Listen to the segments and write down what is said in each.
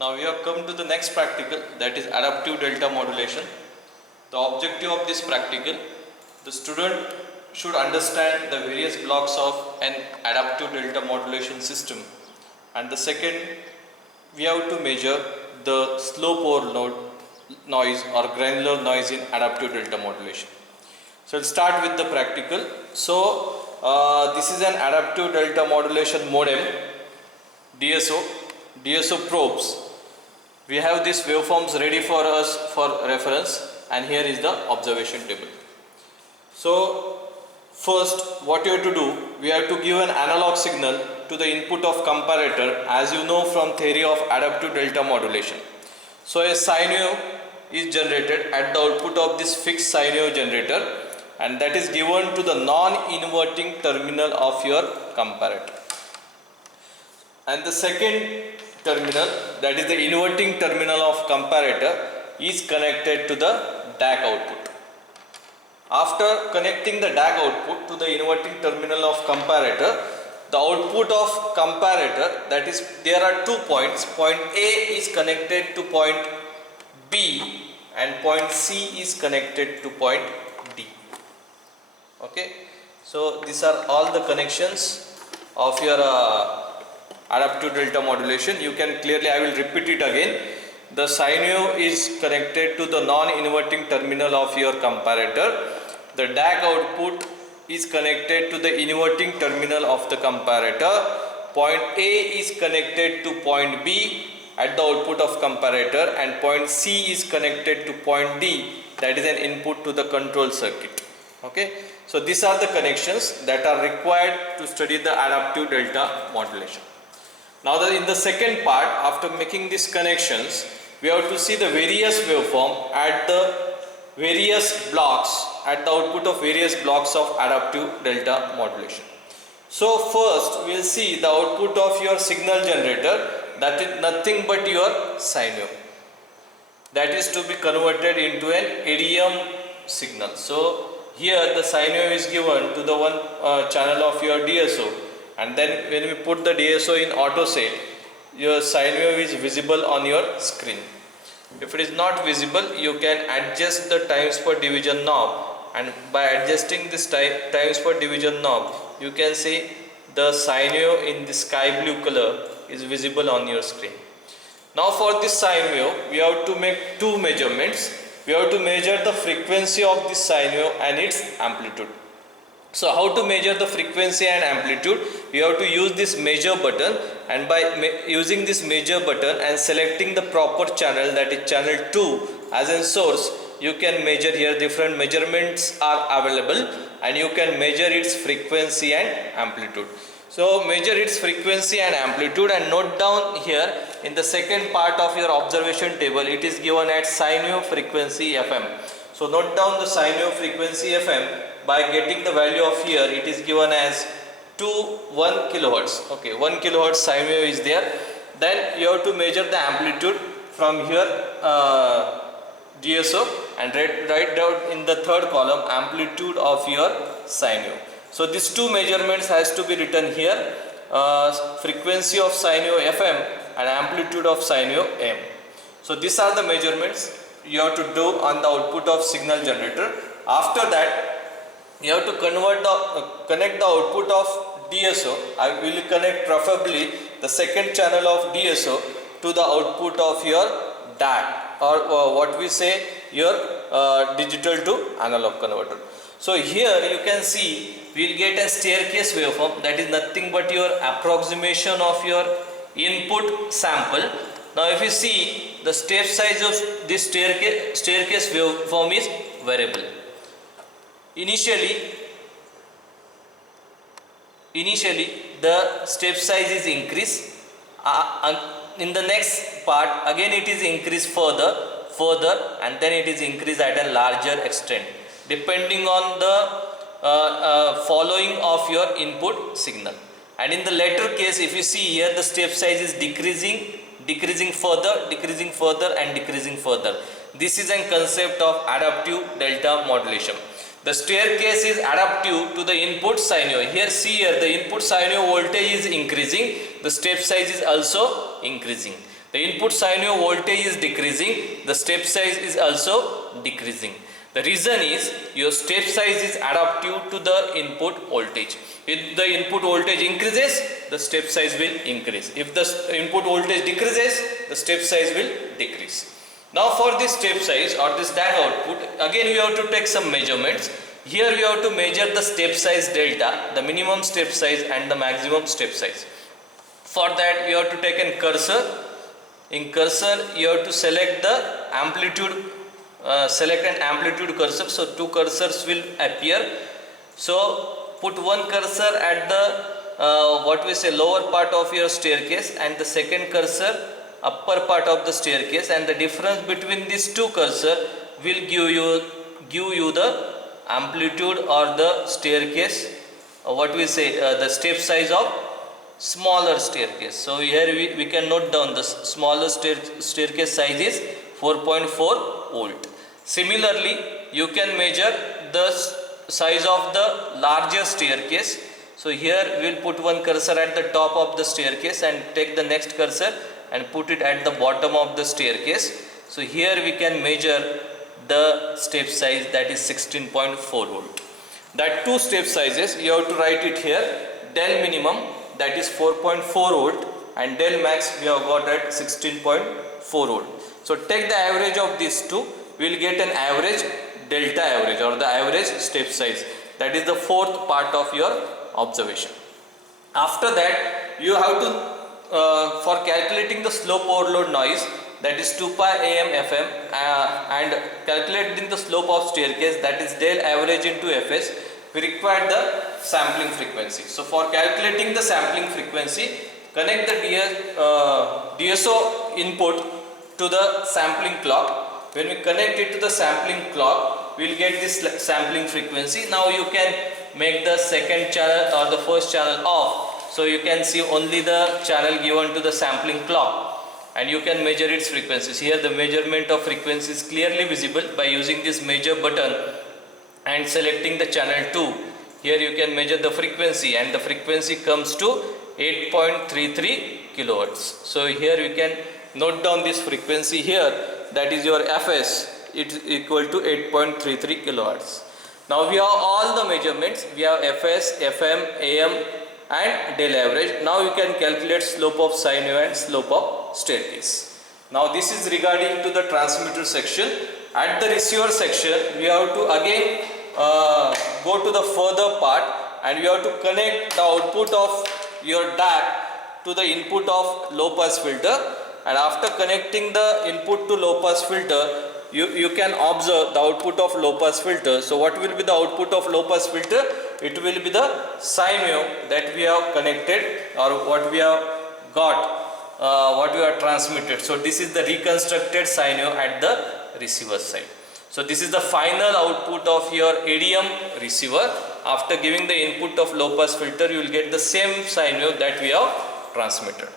Now we have come to the next practical, that is adaptive delta modulation. The objective of this practical, the student should understand the various blocks of an adaptive delta modulation system, and the second, we have to measure the slow pore noise or granular noise in adaptive delta modulation. So we'll start with the practical. So this is an adaptive delta modulation modem, DSO probes. We have these waveforms ready for us for reference, and here is the observation table. So first, what you have to do, we have to give an analog signal to the input of comparator, as you know from theory of adaptive delta modulation. So a sine wave is generated at the output of this fixed sine wave generator, and that is given to the non-inverting terminal of your comparator. And the second terminal, that is the inverting terminal of comparator, is connected to the DAC output. After connecting the DAC output to the inverting terminal of comparator, the output of comparator, that is, there are 2 points. Point A is connected to point B and point C is connected to point D. Okay, so these are all the connections of your adaptive delta modulation. You can clearly, I will repeat it again. The sine wave is connected to the non-inverting terminal of your comparator. The DAC output is connected to the inverting terminal of the comparator. Point A is connected to point B at the output of comparator, and point C is connected to point D, that is an input to the control circuit. Okay, so these are the connections that are required to study the adaptive delta modulation. Now in the second part, after making these connections, we have to see the various waveform at the various blocks, at the output of various blocks of adaptive delta modulation. So first we will see the output of your signal generator, that is nothing but your sine wave, that is to be converted into an ADM signal. So here the sine wave is given to the one channel of your DSO, and then when we put the DSO in auto set, your sine wave is visible on your screen. If it is not visible, you can adjust the times per division knob, and by adjusting this times per division knob, you can see the sine wave in the sky blue color is visible on your screen. Now for this sine wave, we have to make two measurements. We have to measure the frequency of this sine wave and its amplitude. So how to measure the frequency and amplitude? We have to use this measure button, and by using this measure button and selecting the proper channel, that is channel 2 as a source, you can measure here. Different measurements are available and you can measure its frequency and amplitude. So measure its frequency and amplitude, and note down here in the second part of your observation table, it is given at sine wave frequency FM. So note down the sine wave frequency FM. By getting the value of here, it is given as 1 kilohertz. Okay, 1 kilohertz sine wave is there. Then you have to measure the amplitude from here DSO, and write down in the third column amplitude of your sine wave. So these two measurements has to be written here, frequency of sine wave FM and amplitude of sine wave M. So these are the measurements you have to do on the output of signal generator. After that, you have to connect the output of DSO. I will connect preferably the second channel of DSO to the output of your DAC, or what we say your digital to analog converter. So here you can see we will get a staircase waveform, that is nothing but your approximation of your input sample. Now if you see, the step size of this staircase waveform is variable. Initially the step size is increased, in the next part again it is increased further, and then it is increased at a larger extent depending on the following of your input signal. And in the latter case, if you see here, the step size is decreasing further and decreasing further. This is a concept of adaptive delta modulation. The staircase is adaptive to the input sine wave. Here see here, the input sine wave voltage is increasing, the step size is also increasing. The input sine wave voltage is decreasing, the step size is also decreasing. The reason is your step size is adaptive to the input voltage. If the input voltage increases, the step size will increase. If the input voltage decreases, the step size will decrease. Now for this step size or this DAC output, again we have to take some measurements. Here we have to measure the step size delta, the minimum step size and the maximum step size. For that we have to take a cursor. In cursor you have to select the amplitude, select an amplitude cursor. So two cursors will appear. So put one cursor at the what we say lower part of your staircase and the second cursor upper part of the staircase, and the difference between these two cursor will give you the amplitude or the staircase, what we say the step size of smaller staircase. So here we can note down the smaller staircase size is 4.4 volt. Similarly you can measure the size of the larger staircase. So here we will put one cursor at the top of the staircase and take the next cursor and put it at the bottom of the staircase. So here we can measure the step size, that is 16.4 volt. That two step sizes you have to write it here. Del minimum, that is 4.4 volt, and del max we have got at 16.4 volt. So take the average of these two, we will get an average delta average or the average step size. That is the fourth part of your observation. After that you have to for calculating the slope overload noise, that is 2 pi am fm, and calculating the slope of staircase, that is del average into fs, we require the sampling frequency. So for calculating the sampling frequency, connect the DSO input to the sampling clock. When we connect it to the sampling clock, we will get this sampling frequency. Now you can make the second channel or the first channel off, so you can see only the channel given to the sampling clock, and you can measure its frequencies. Here the measurement of frequency is clearly visible by using this measure button and selecting the channel 2. Here you can measure the frequency, and the frequency comes to 8.33 kilohertz. So here you can note down this frequency here, that is your fs, it is equal to 8.33 kilohertz. Now we have all the measurements, we have fs, fm, am and del average. Now you can calculate slope of sine wave and slope of staircase. Now this is regarding to the transmitter section. At the receiver section we have to again go to the further part, and we have to connect the output of your DAC to the input of low pass filter, and after connecting the input to low pass filter, you can observe the output of low pass filter. So what will be the output of low pass filter? It will be the sine wave that we have connected, or what we have got, what we have transmitted. So this is the reconstructed sine wave at the receiver side. So this is the final output of your ADM receiver. After giving the input of low pass filter, you will get the same sine wave that we have transmitted.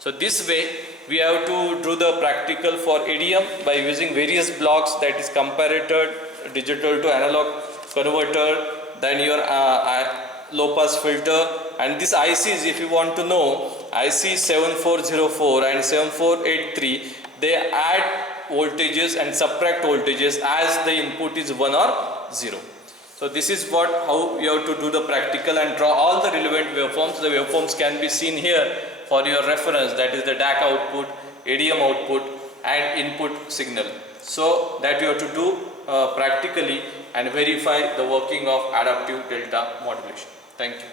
So this way we have to do the practical for ADM by using various blocks, that is comparator, digital to analog converter, then your low pass filter, and these ICs, if you want to know, IC 7404 and 7483, they add voltages and subtract voltages as the input is 1 or 0. So this is how you have to do the practical and draw all the relevant waveforms. The waveforms can be seen here for your reference, that is the DAC output, ADM output and input signal. So that you have to do practically and verify the working of adaptive delta modulation. Thank you.